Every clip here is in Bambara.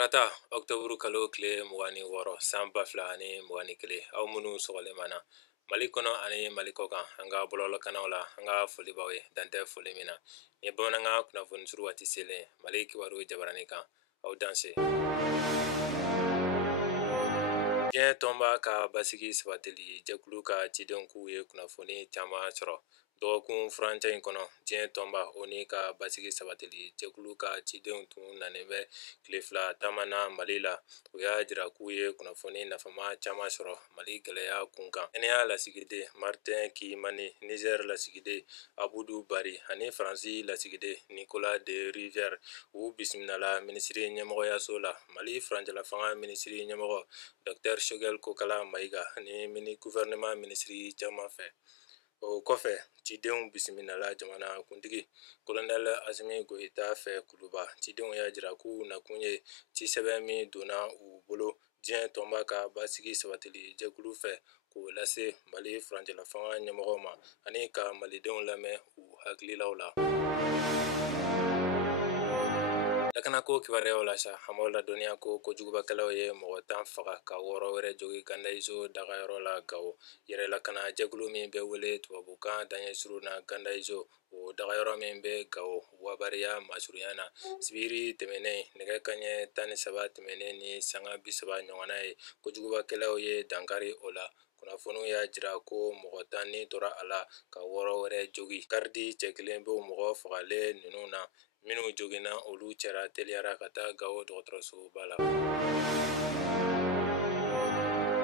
Tarata Octobre kalo tile 26 san 2021 aw minnu sɔgɔlen mana Mali kɔnɔ ani Mali kɔkan an ka bɔlɔlɔkannaw la an ka foli b'aw ye dantɛ foli min na ni bamanankan kunnafoni suru waati selen Mali kibaru jabarani kan aw danse diɲɛ tɔnba ka basigi sabatili jɛkulu ka cidenw k'u ye kunnafoni caman sɔrɔ dɔgɔkun furancɛ in kɔnɔ diɲɛ tɔnba o ni ka basigi sabatili jɛkulu ka cidenw tun nanen bɛ tile fila taamana Mali la o y'a jira k'u ye kunnafoni nafama caman sɔrɔ Mali gɛlɛya kunkan kɛnɛya lasigiden Martin Kimani Niger lasigiden Abudu Bari ani Faransi lasigiden Nicolas de Rivière u bisimilala minisiri ɲɛmɔgɔyaso la Mali furancɛla fanga minisiri ɲɛmɔgɔ Dr Choguel Kokala Maïga ni gouvernement minisiri caman fɛ o kɔfɛ cidenw bisimilala jamana kuntigi Colonel Asimi Goïta fɛ Kuluba cidenw y'a jira k'u nakun ye ci sɛbɛn min donna u bolo diɲɛ tɔnba ka basigi sabatili jɛkulu fɛ k'o lase Mali furancɛla fanga ɲɛmɔgɔw ma ani ka malidenw lamɛn u hakililaw la lakanako kibaruyaw la sa an b'aw ladɔnniya ko kojugubakɛlaw ye mɔgɔ 10 faga ka 6 wɛrɛ jogi Gandaizo dagayɔrɔ la Gawo yɛrɛlakana jɛkulu min bɛ wele tubabukan daɲɛsuru na Gandaizo o dagayɔrɔ min bɛ Gawo Wabariya masurunya na sibiri tɛmɛnen nɛgɛ kaɲɛ 13 tɛmɛnen ni sanga 30 ɲɔgɔnna ye kojugubakɛlaw ye dankari o la kunnafoniw y'a jira ko mɔgɔ 10 ni tora a la ka 6 wɛrɛ jogi garidi cɛ kelen bɛ mɔgɔ fagalen ninnu na minnu jogina olu cɛra teliyara ka taa Gawo dɔgɔtɔrɔsoba la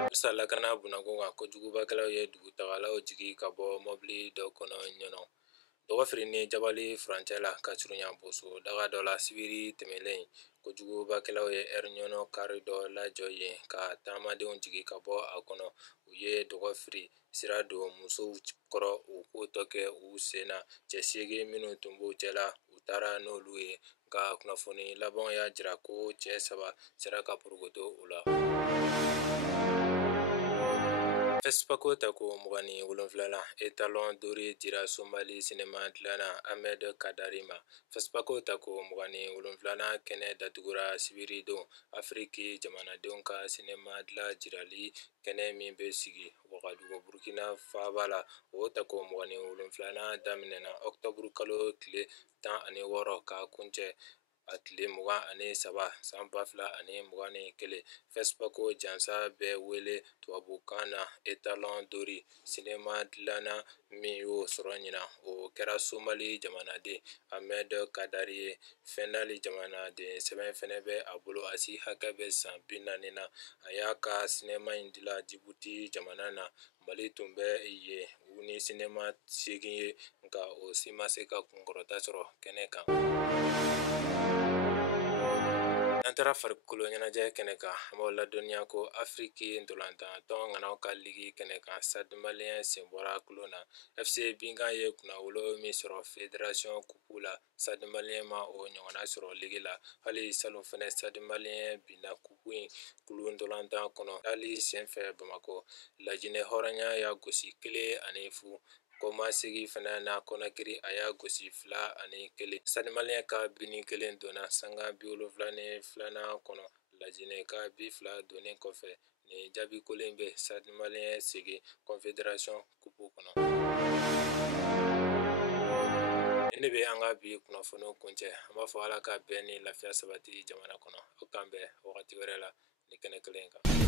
halisa lakana bunakun kan kojugubakɛlaw ye dugutagalaw jigi ka bɔ mɔbili dɔ kɔnɔ ɲɔnɔ dɔgɔfiri ni jabali furancɛ la ka surunya boso daga dɔ la sibiri tɛmɛlen kojugubakɛlaw ye ɲɔnɔ kari dɔ lajɔ yen ka taamadenw jigi ka bɔ a kɔnɔ u ye dɔgɔfiri sira don musow kɔrɔ u k'o tɔ kɛ u sen na cɛ 8 minnu tun b'u cɛla u taara n'olu ye nka kunnafoni labanw y'a jira ko cɛ 3 sera ka porogoto u la Fespaco tako 27 étalon doré dira Somali cinéma dilanna Ahmed Kadari ma Fespaco tako 27 kɛnɛ datugura sibiri don Afriki jamanadenw ka cinéma dilan jirali kɛnɛ min bɛ sigi Wagadugu Burkina Faaba la o tako 27 daminɛna Octobre kalo tile 16 ka kuncɛ a tile 23 san 2021 Fespaco jansa bɛ wele tubabukan na étalon dori cinéma dilanna min y'o sɔrɔ ɲina o kɛra Somali jamanaden Ahmed Kadari ye fɛndali jamanaden sɛbɛn fɛnɛ bɛ a bolo a si hakɛ bɛ san 40 na a y'a ka cinéma in dilan Djibouti jamana na Mali tun bɛ yen u ni cinéma 8 ye nka o si ma se ka kunkɔrɔta sɔrɔ kɛnɛ kan n'an taara farikolo ɲɛnajɛ kɛnɛ kan an b'aw ladɔnniya ko Afriki ntolantan tɔn ŋanaw ka ligi kɛnɛ kan Stade Malien sen bɔra kulon na FC Binkan ye kunnawolo min sɔrɔ Fédération Cup la Stade Malien ma o ɲɔgɔnna sɔrɔ ligi la hali salon fɛnɛ Stade Malien binna Cup in kulu ntolantan kɔnɔ hali senfɛ Bamako Lajinɛ Hɔrɔnya y'a gosi 1-0 Kɔmasegi fɛnɛ na Conakry a y'a gosi 2-1 Stade Malien ka bini 1 donna sanga 72 kɔnɔ Lajinɛ ka bi 2 donnen kɔfɛ ni jaabi kolen bɛ Stade Malien segin Confédération Cup kɔnɔ ne bɛ an ka bi kunnafoniw kuncɛ an b'a fɔ Ala ka bɛn ni lafiya sabati jamana kɔnɔ aw k'an bɛn wagati wɛrɛ la ni kɛnɛ kelen kan